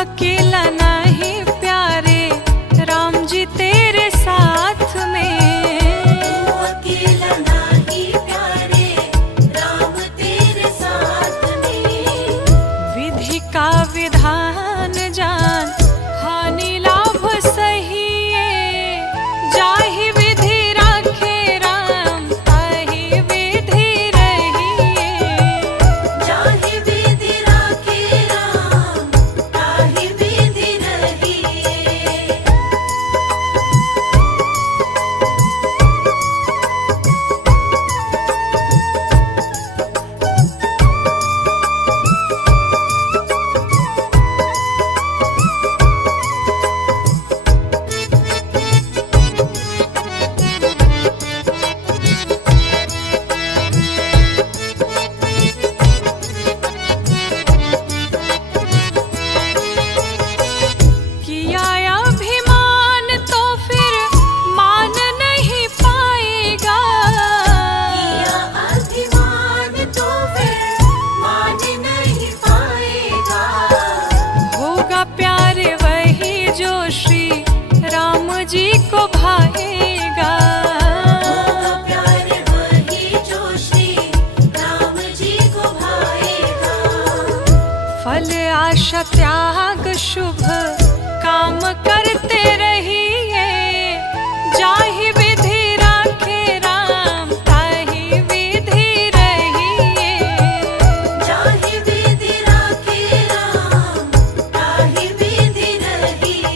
अकेला नहीं प्यारे, राम जी तेरे साथ में। तू अकेला नहीं प्यारे, राम तेरे साथ में। विधि का विधान जान, हानि लाभ सहिए। जाहि विधि राखे राम, ताहि विधि रहिए। जाहि विधि राखे राम, ताहि विधि रहिए। किया अभिमान तो फिर मान नहीं पाएगा। किया अभिमान तो फिर मान नहीं पाएगा। होगा प्यारे वही जो श्री राम जी को भाएगा। होगा प्यारे वही जो श्री राम जी को भाएगा। फल आशा त्याग शुभ काम करते रहिए। जाहि विधि राखे राम, ताहि विधि रहिए। जाहि विधि राखे राम, ताहि विधि रहिए।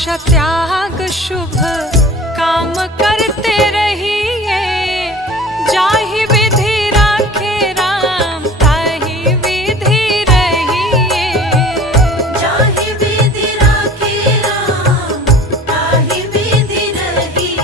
आशा त्याग शुभ काम करते रहिए। जाहि विधि राखे राम ताहि विधि रहिए। जाहि विधि राखे राम ताहि विधि रहिए।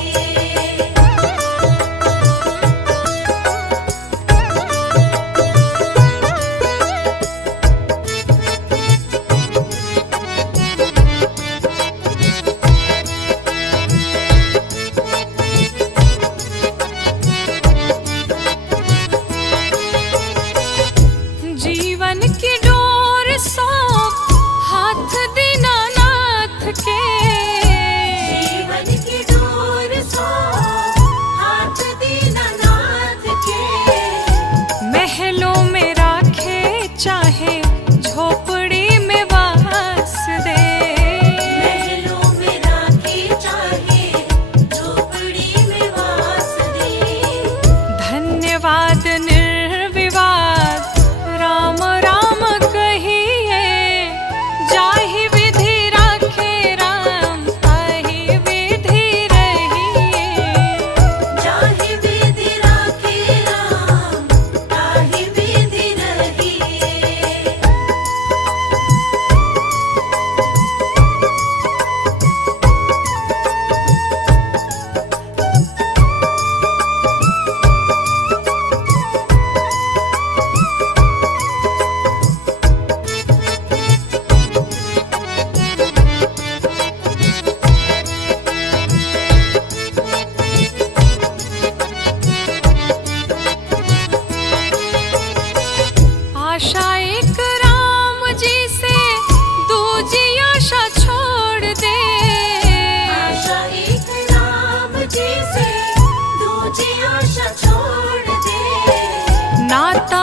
जीवन की डोर सौंप हाथ दीनानाथ के। जीवन की डोर सौंप हाथ दीनानाथ के। महलों में राखे चाहे झोपड़ी में वास दे। महलों में राखे चाहे झोपड़ी में वास दे। धन्यवाद निर्विवाद राम राम कहिए। जाहि विधि राखे राम ताहि विधि रहिए। जाहि विधि राखे राम ताहि विधि रहिए। आशा एक राम जी से दूजी आशा छोड़ दे। आशा एक राम जी से दूजी आशा छोड़ दे। नाता